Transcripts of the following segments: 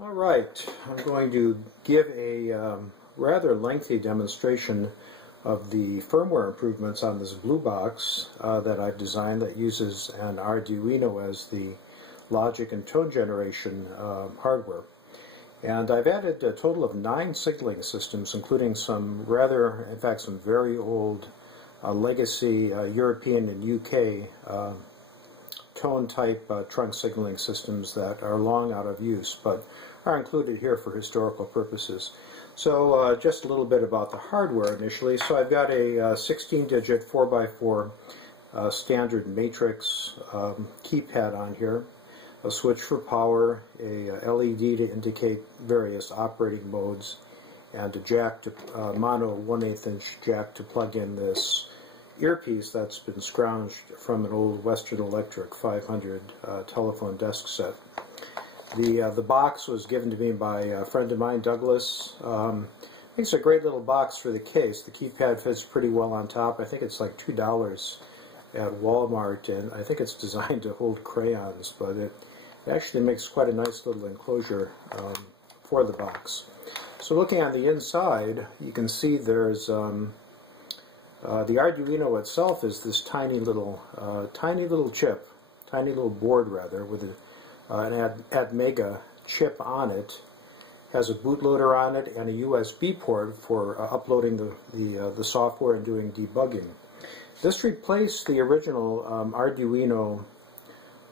All right, I'm going to give a rather lengthy demonstration of the firmware improvements on this Blue Box that I've designed that uses an Arduino as the logic and tone generation hardware. And I've added a total of 9 signaling systems, including some in fact, some very old legacy European and UK tone-type trunk signaling systems that are long out of use, but are included here for historical purposes. So just a little bit about the hardware initially. So I've got a 16-digit 4x4 standard matrix keypad on here, a switch for power, a LED to indicate various operating modes, and a jack to mono 1/8 inch jack to plug in this earpiece that's been scrounged from an old Western Electric 500 telephone desk set. The box was given to me by a friend of mine, Douglas. I think it's a great little box for the case. The keypad fits pretty well on top. I think it's like $2 at Walmart, and I think it's designed to hold crayons, but it actually makes quite a nice little enclosure for the box. So looking on the inside, you can see there's the Arduino itself is this tiny little board rather, with an Admega chip on it. Has a bootloader on it and a USB port for uploading the software and doing debugging. This replaced the original Arduino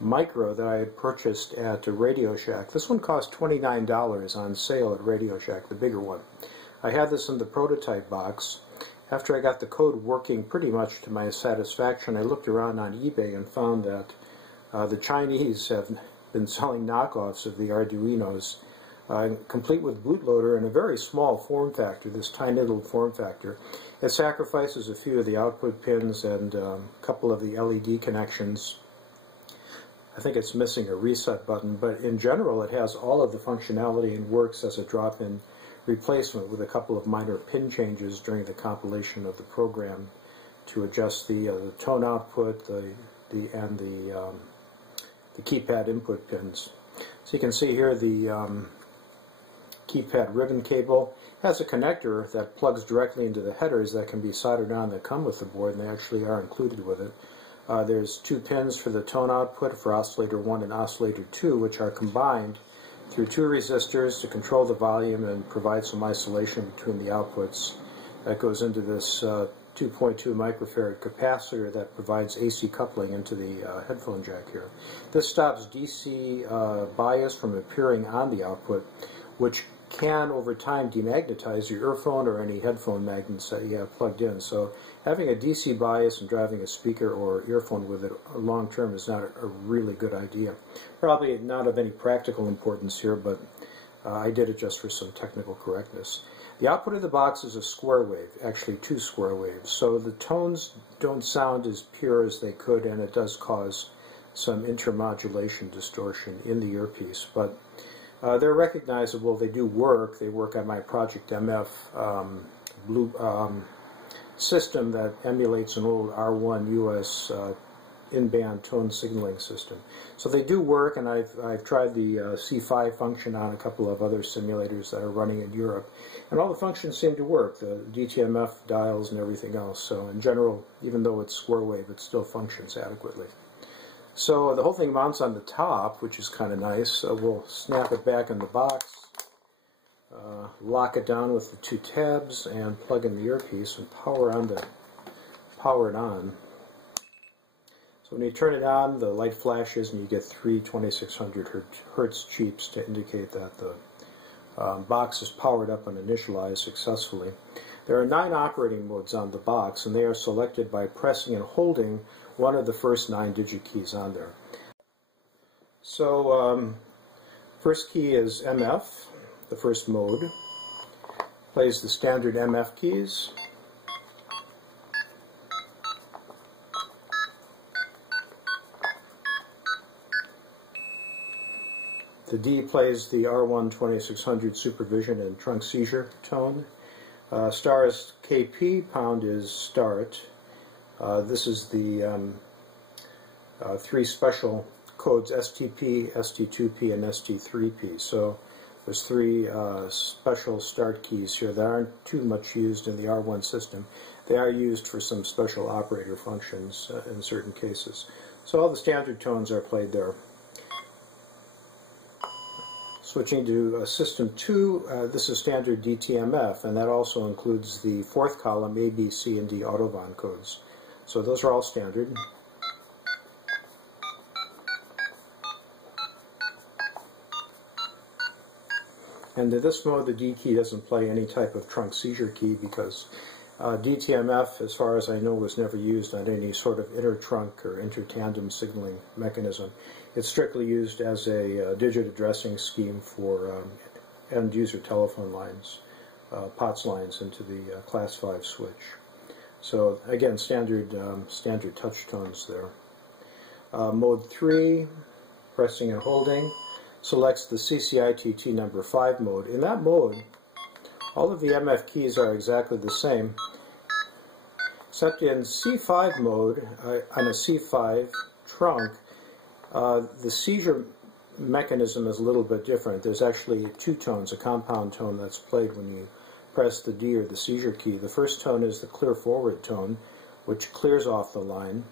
Micro that I had purchased at Radio Shack. This one cost $29 on sale at Radio Shack, the bigger one. I had this in the prototype box. After I got the code working pretty much to my satisfaction, I looked around on eBay and found that the Chinese have been selling knockoffs of the Arduinos, complete with bootloader and a very small form factor, this tiny little form factor. It sacrifices a few of the output pins and a couple of the LED connections. I think it's missing a reset button, but in general it has all of the functionality and works as a drop-in replacement with a couple of minor pin changes during the compilation of the program to adjust the tone output and the keypad input pins. So you can see here the keypad ribbon cable has a connector that plugs directly into the headers that can be soldered on that come with the board, and they actually are included with it. There's 2 pins for the tone output for oscillator 1 and oscillator 2, which are combined through 2 resistors to control the volume and provide some isolation between the outputs. That goes into this 2.2 microfarad capacitor that provides AC coupling into the headphone jack here. This stops DC bias from appearing on the output, which can over time demagnetize your earphone or any headphone magnets that you have plugged in. So having a DC bias and driving a speaker or earphone with it long term is not a really good idea. Probably not of any practical importance here, but I did it just for some technical correctness. The output of the box is a square wave, actually 2 square waves, so the tones don't sound as pure as they could, and it does cause some intermodulation distortion in the earpiece, but they're recognizable. They do work. They work on my Project MF Blue system that emulates an old R1 US in-band tone signaling system. So they do work, and I've tried the C5 function on a couple of other simulators that are running in Europe, and all the functions seem to work, the DTMF dials and everything else. So in general, even though it's square wave, it still functions adequately. So the whole thing mounts on the top, which is kind of nice. We'll snap it back in the box, lock it down with the 2 tabs, and plug in the earpiece and power it on. So when you turn it on, the light flashes and you get 3 2600 Hertz cheeps to indicate that the box is powered up and initialized successfully. There are 9 operating modes on the box, and they are selected by pressing and holding one of the first 9-digit keys on there. So first key is MF, the first mode. Plays the standard MF keys. The D plays the R1 2600 supervision and trunk seizure tone. Star is KP, pound is start. This is the 3 special codes, STP, ST2P, and ST3P. So There's three special start keys here that aren't too much used in the R1 system. They are used for some special operator functions in certain cases. So all the standard tones are played there. Switching to System 2, this is standard DTMF, and that also includes the fourth column A, B, C, and D Autovon codes. So those are all standard. And in this mode, the D key doesn't play any type of trunk seizure key because DTMF, as far as I know, was never used on any sort of inter-trunk or inter-tandem signaling mechanism. It's strictly used as a digit addressing scheme for end-user telephone lines, POTS lines into the Class 5 switch. So again, standard touch tones there. Mode 3, pressing and holding, selects the CCITT number 5 mode. In that mode, all of the MF keys are exactly the same, except in C5 mode, on a C5 trunk, the seizure mechanism is a little bit different. There's actually two tones, a compound tone that's played when you press the D or the seizure key. The first tone is the clear forward tone, which clears off the line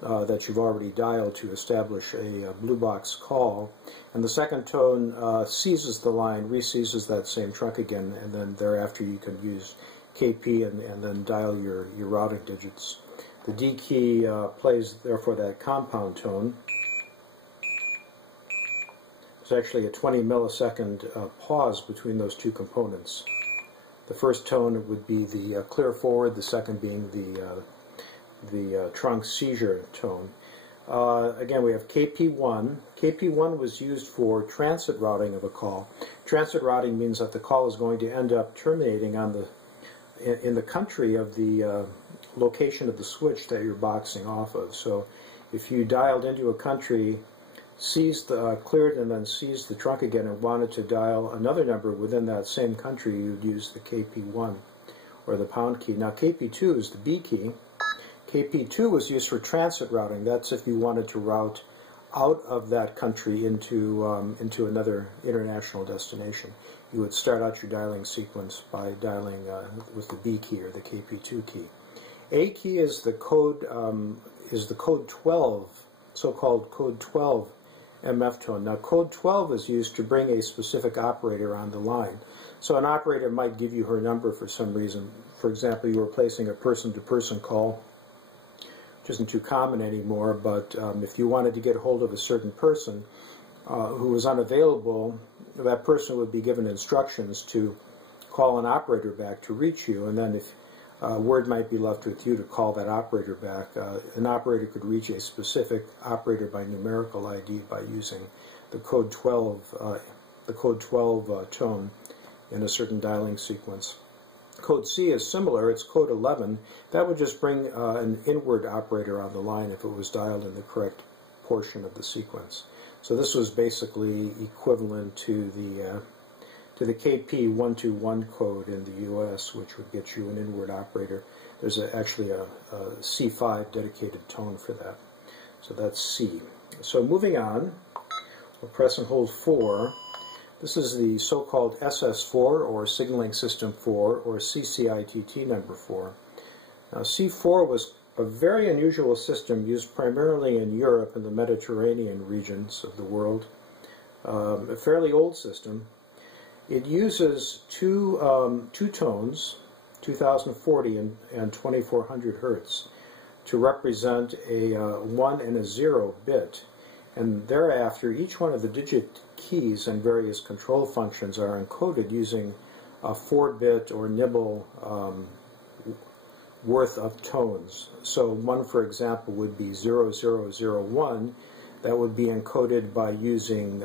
that you've already dialed to establish a blue box call. And the second tone seizes the line, reseizes that same trunk again, and then thereafter you can use KP and then dial your routing digits. The D key plays, therefore, that compound tone. There's actually a 20 millisecond pause between those two components. The first tone would be the clear forward, the second being the trunk seizure tone. Again, we have KP1. KP1 was used for transit routing of a call. Transit routing means that the call is going to end up terminating on in the country of the location of the switch that you're boxing off of. So if you dialed into a country, cleared and then seized the trunk again and wanted to dial another number within that same country, you'd use the KP1 or the pound key. Now KP2 is the B key. KP2 was used for transit routing. That's if you wanted to route out of that country into another international destination. You would start out your dialing sequence by dialing with the B key or the KP2 key. A key is the code 12, so-called code 12 MF tone. Now code 12 is used to bring a specific operator on the line. So an operator might give you her number for some reason. For example, you were placing a person-to-person call, which isn't too common anymore, but if you wanted to get hold of a certain person who was unavailable, that person would be given instructions to call an operator back to reach you, and then if word might be left with you to call that operator back, an operator could reach a specific operator by numerical ID by using the code 12 tone in a certain dialing sequence. Code C is similar. It's code 11. That would just bring an inward operator on the line if it was dialed in the correct portion of the sequence. So this was basically equivalent to the KP121 code in the U.S., which would get you an inward operator. There's actually a C5 dedicated tone for that. So that's C. So moving on, we'll press and hold 4. This is the so-called SS4, or Signaling System 4, or CCITT number 4. Now, C4 was a very unusual system used primarily in Europe and the Mediterranean regions of the world. A fairly old system. It uses two tones, 2040 and 2400 hertz, to represent a 1 and a 0 bit. And thereafter, each one of the digit keys and various control functions are encoded using a 4-bit or nibble worth of tones. So one, for example, would be 0001. That would be encoded by using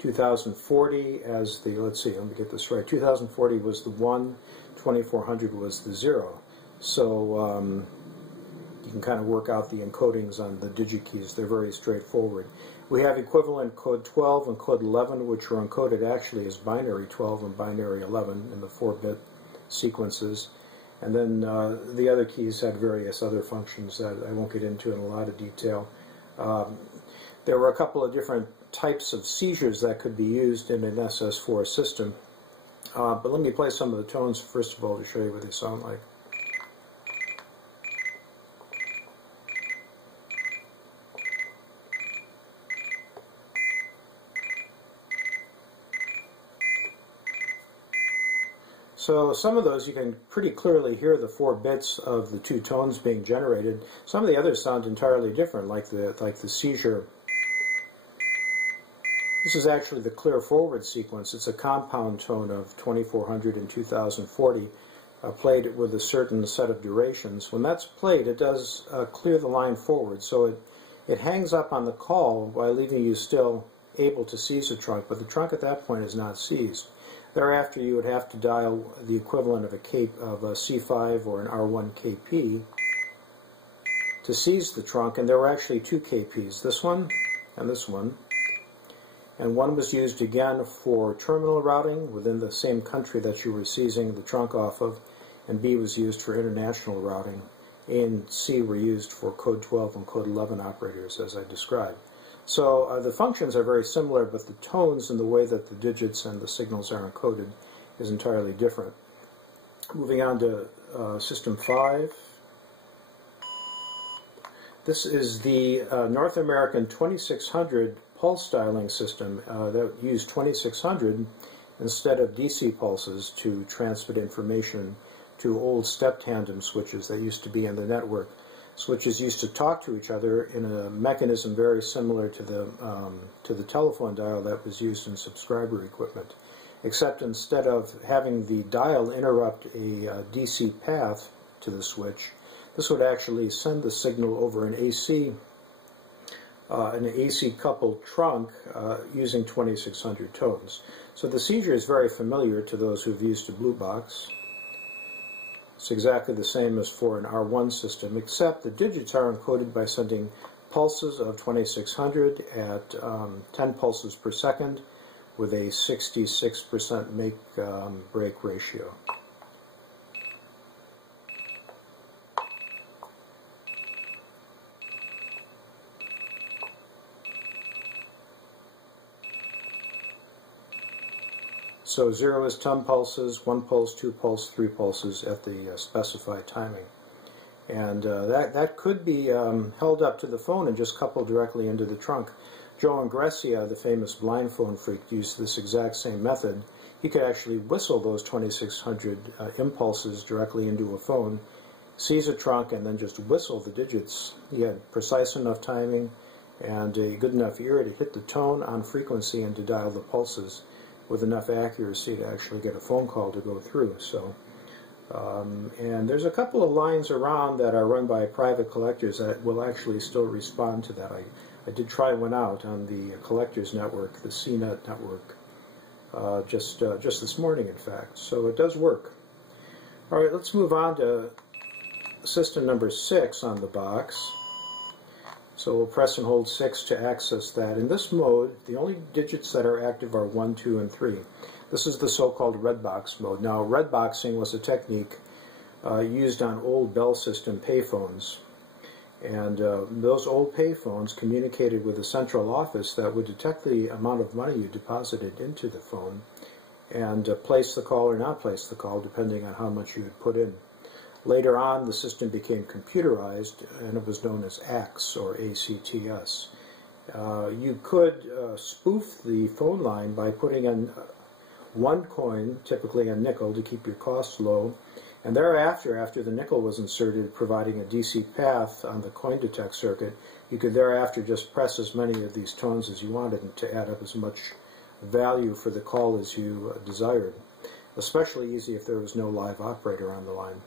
2040 as the, let's see, let me get this right. 2040 was the 1, 2400 was the 0. So you can kind of work out the encodings on the digit keys. They're very straightforward. We have equivalent code 12 and code 11, which are encoded actually as binary 12 and binary 11 in the 4-bit sequences. And then the other keys had various other functions that I won't get into in a lot of detail. There were a couple of different types of seizures that could be used in an SS4 system. But let me play some of the tones first of all to show you what they sound like. So some of those you can pretty clearly hear the 4 bits of the 2 tones being generated. Some of the others sound entirely different, like the seizure. This is actually the clear forward sequence. It's a compound tone of 2400 and 2040, played with a certain set of durations. When that's played, it does clear the line forward, so it hangs up on the call while leaving you still able to seize the trunk, but the trunk at that point is not seized. Thereafter, you would have to dial the equivalent of a C5 or an R1 KP to seize the trunk, and there were actually 2 KPs, this one and this one. And one was used again for terminal routing within the same country that you were seizing the trunk off of, and B was used for international routing. A and C were used for code 12 and code 11 operators, as I described. So the functions are very similar, but the tones and the way that the digits and the signals are encoded is entirely different. Moving on to System 5. This is the North American 2600 pulse dialing system that used 2600 instead of DC pulses to transmit information to old step tandem switches that used to be in the network. Switches used to talk to each other in a mechanism very similar to the telephone dial that was used in subscriber equipment, except instead of having the dial interrupt a DC path to the switch, this would actually send the signal over an AC coupled trunk using 2600 tones. So the seizure is very familiar to those who've used a Blue Box. It's exactly the same as for an R1 system, except the digits are encoded by sending pulses of 2600 at 10 pulses per second with a 66% make-break ratio. So 0 is 10 pulses, 1 pulse, 2 pulse, 3 pulses at the specified timing. And that could be held up to the phone and just coupled directly into the trunk. Joe Ingressia, the famous blind phone freak, used this exact same method. He could actually whistle those 2600 impulses directly into a phone, seize a trunk, and then just whistle the digits. He had precise enough timing and a good enough ear to hit the tone on frequency and to dial the pulses with enough accuracy to actually get a phone call to go through. So, and there's a couple of lines around that are run by private collectors that will actually still respond to that. I did try one out on the collectors network, the CNET network, just this morning, in fact. So it does work. All right, let's move on to system number 6 on the box. So we'll press and hold 6 to access that. In this mode, the only digits that are active are 1, 2, and 3. This is the so-called red box mode. Now, red boxing was a technique used on old Bell system payphones. And those old payphones communicated with a central office that would detect the amount of money you deposited into the phone and place the call or not place the call, depending on how much you had put in. Later on, the system became computerized, and it was known as ACTS, or ACTS. You could spoof the phone line by putting in 1 coin, typically a nickel, to keep your costs low, and thereafter, after the nickel was inserted, providing a DC path on the coin detect circuit, you could thereafter just press as many of these tones as you wanted to add up as much value for the call as you desired. Especially easy if there was no live operator on the line.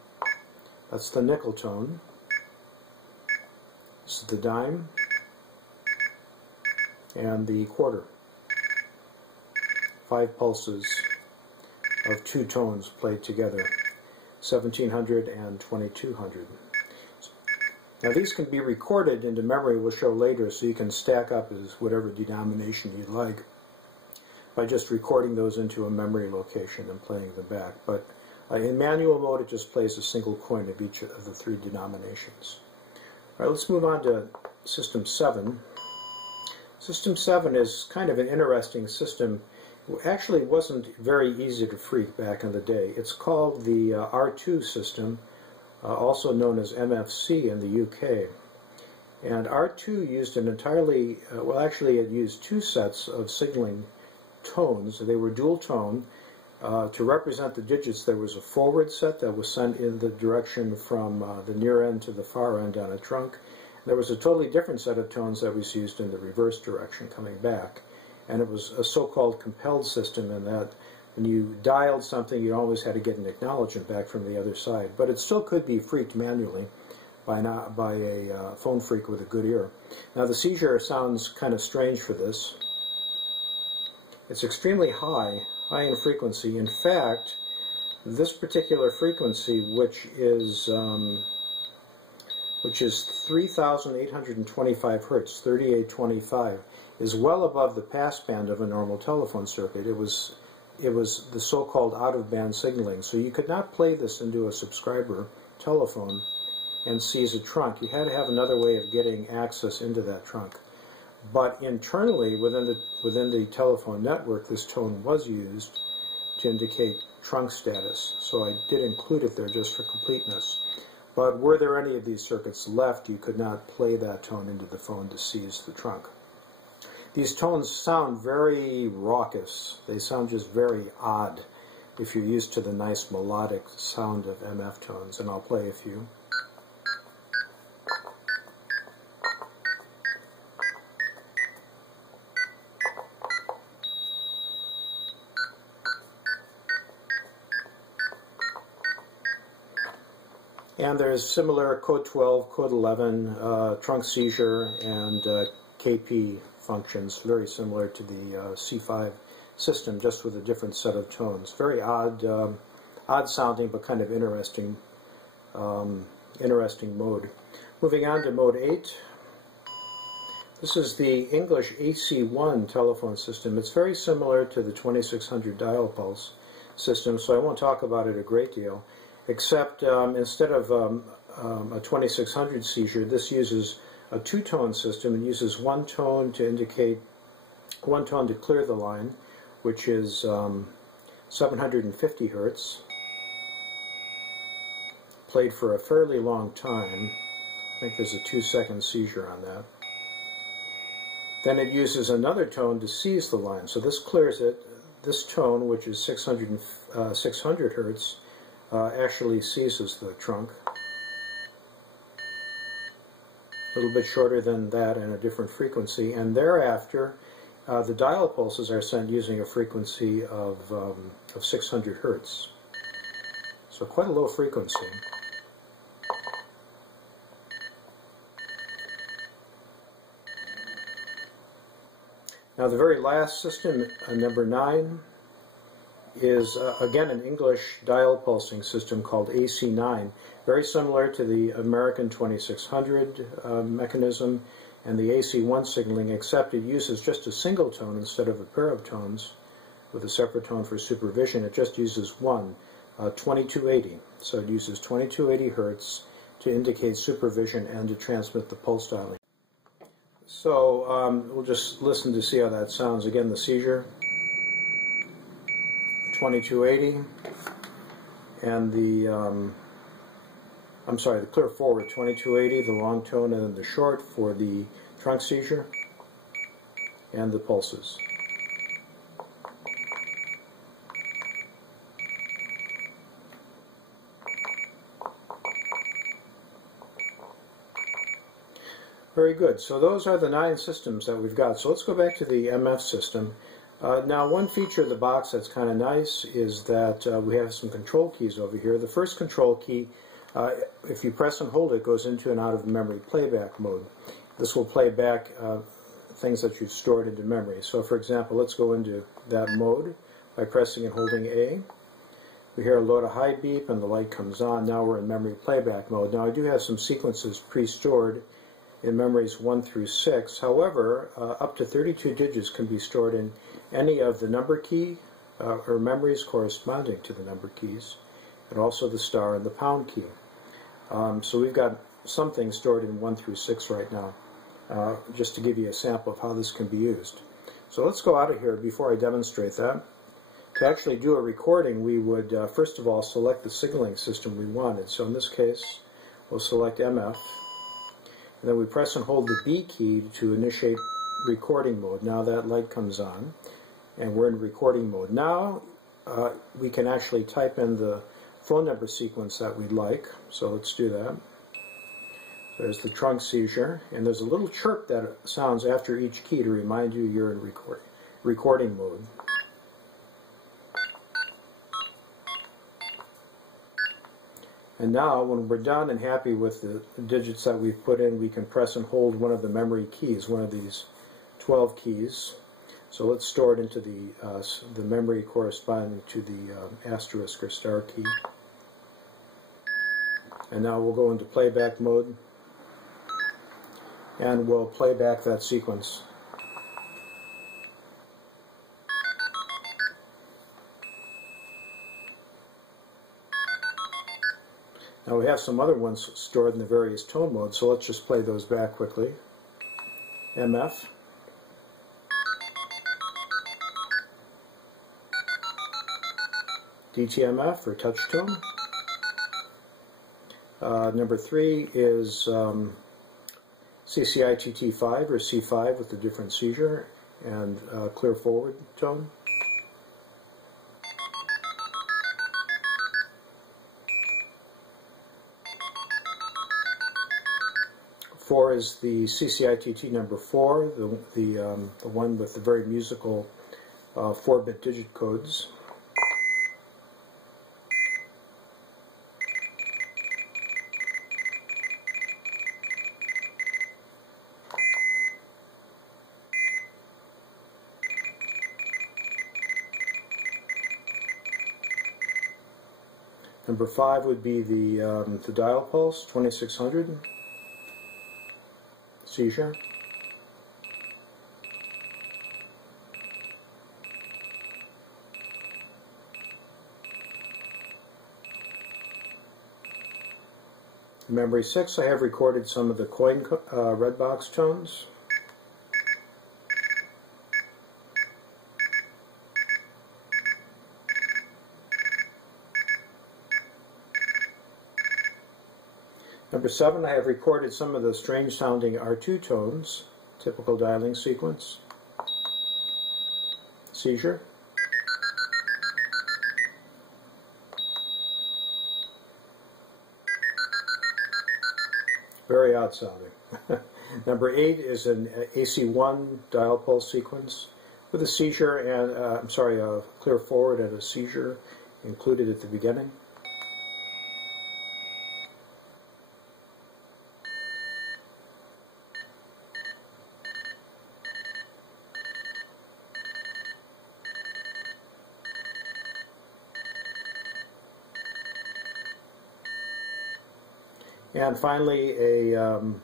That's the nickel tone. This is the dime and the quarter. 5 pulses of 2 tones played together, 1700 and 2200. Now these can be recorded into memory, we'll show later, so you can stack up as whatever denomination you'd like by just recording those into a memory location and playing them back. But in manual mode, it just plays a single coin of each of the 3 denominations. All right, let's move on to System 7. System 7 is kind of an interesting system. It actually wasn't very easy to freak back in the day. It's called the R2 system, also known as MFC in the UK. And R2 used an entirely, well actually it used two sets of signaling tones. They were dual tone. To represent the digits, there was a forward set that was sent in the direction from the near end to the far end on a trunk. There was a totally different set of tones that was used in the reverse direction coming back. And it was a so-called compelled system in that when you dialed something, you always had to get an acknowledgement back from the other side. But it still could be freaked manually by a phone freak with a good ear. Now the seizure sounds kind of strange for this. It's extremely high in frequency. In fact, this particular frequency, which is 3,825 hertz, 3825, is well above the passband of a normal telephone circuit. It was the so-called out-of-band signaling. So you could not play this into a subscriber telephone and seize a trunk. You had to have another way of getting access into that trunk. But internally, within the telephone network, this tone was used to indicate trunk status. So I did include it there just for completeness. But were there any of these circuits left, you could not play that tone into the phone to seize the trunk. These tones sound very raucous. They sound just very odd if you're used to the nice melodic sound of MF tones, and I'll play a few. And there's similar code 12, code 11, trunk seizure, and KP functions, very similar to the C5 system, just with a different set of tones. Very odd sounding, but kind of interesting mode. Moving on to mode 8. This is the English AC1 telephone system. It's very similar to the 2600 dial pulse system, so I won't talk about it a great deal. Except instead of a 2600 seizure, this uses a two-tone system. It uses one tone to clear the line, which is 750 hertz, played for a fairly long time. I think there's a 2-second seizure on that. Then it uses another tone to seize the line. So this clears it. This tone, which is 600 hertz, actually seizes the trunk. A little bit shorter than that and a different frequency. And thereafter, the dial pulses are sent using a frequency of 600 hertz. So quite a low frequency. Now the very last system, number 9, is again an English dial pulsing system called AC9, very similar to the American 2600 mechanism and the AC1 signaling, except it uses just a single tone instead of a pair of tones with a separate tone for supervision. It just uses one, 2280. So it uses 2280 hertz to indicate supervision and to transmit the pulse dialing. So we'll just listen to see how that sounds. Again, the seizure, 2280, and the clear forward, 2280, the long tone, and then the short for the trunk seizure, and the pulses. Very good. So those are the 9 systems that we've got. So let's go back to the MF system. Now, one feature of the box that's kind of nice is that we have some control keys over here. The first control key, if you press and hold it, goes into and out of memory playback mode. This will play back things that you've stored into memory. So, for example, let's go into that mode by pressing and holding A. We hear a low to high beep and the light comes on. Now we're in memory playback mode. Now I do have some sequences pre-stored in memories 1 through 6. However, up to 32 digits can be stored in any of the number key or memories corresponding to the number keys, and also the star and the pound key. So we've got some things stored in 1 through 6 right now. just to give you a sample of how this can be used. So let's go out of here before I demonstrate that. To actually do a recording, we would first of all select the signaling system we wanted. So in this case, we'll select MF, and then we press and hold the B key to initiate recording mode. Now that light comes on, and we're in recording mode. Now we can actually type in the phone number sequence that we'd like. So let's do that. There's the trunk seizure, and there's a little chirp that sounds after each key to remind you you're in recording mode. And now, when we're done and happy with the digits that we've put in, we can press and hold one of the memory keys, one of these 12 keys. So let's store it into the memory corresponding to the asterisk or star key. And now we'll go into playback mode, and we'll play back that sequence. Now we have some other ones stored in the various tone modes, so let's just play those back quickly. MF. DTMF, or touch tone. Number 3 is CCITT 5, or C5 with a different seizure, and clear forward tone. Four is the CCITT number 4, the one with the very musical 4-bit digit codes. Number 5 would be the dial pulse, 2600. Seizure. Memory 6, I have recorded some of the coin red box tones. Number 7, I have recorded some of the strange sounding R2 tones, typical dialing sequence. Seizure. Very odd sounding. Number 8 is an AC1 dial pulse sequence with a seizure and, a clear forward and a seizure included at the beginning. And finally, an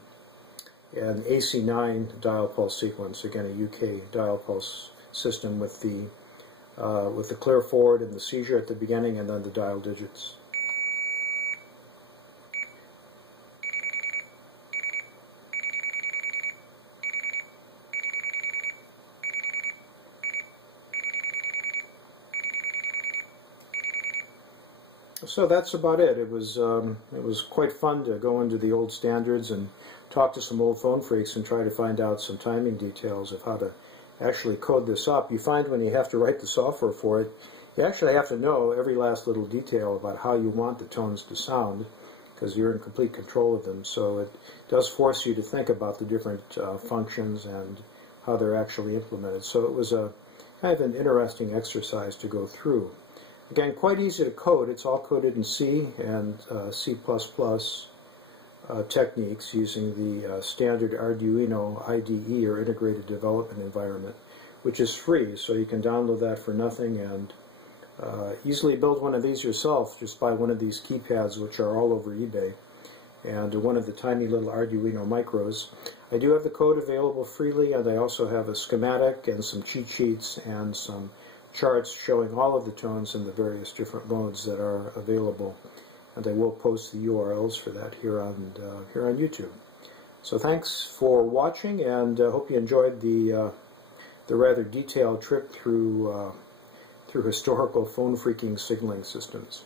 AC9 dial pulse sequence, again a UK dial pulse system with the clear forward and the seizure at the beginning, and then the dial digits. So that's about it. It was quite fun to go into the old standards and talk to some old phone freaks and try to find out some timing details of how to actually code this up. You find when you have to write the software for it, you actually have to know every last little detail about how you want the tones to sound, because you're in complete control of them. So it does force you to think about the different functions and how they're actually implemented. So it was a kind of an interesting exercise to go through. Again, quite easy to code. It's all coded in C and C++ techniques using the standard Arduino IDE, or Integrated Development Environment, which is free, so you can download that for nothing and easily build one of these yourself. Just buy one of these keypads, which are all over eBay, and one of the tiny little Arduino micros. I do have the code available freely, and I also have a schematic and some cheat sheets and some charts showing all of the tones in the various different modes that are available, and I will post the URLs for that here on YouTube. So thanks for watching, and hope you enjoyed the rather detailed trip through historical phone phreaking signaling systems.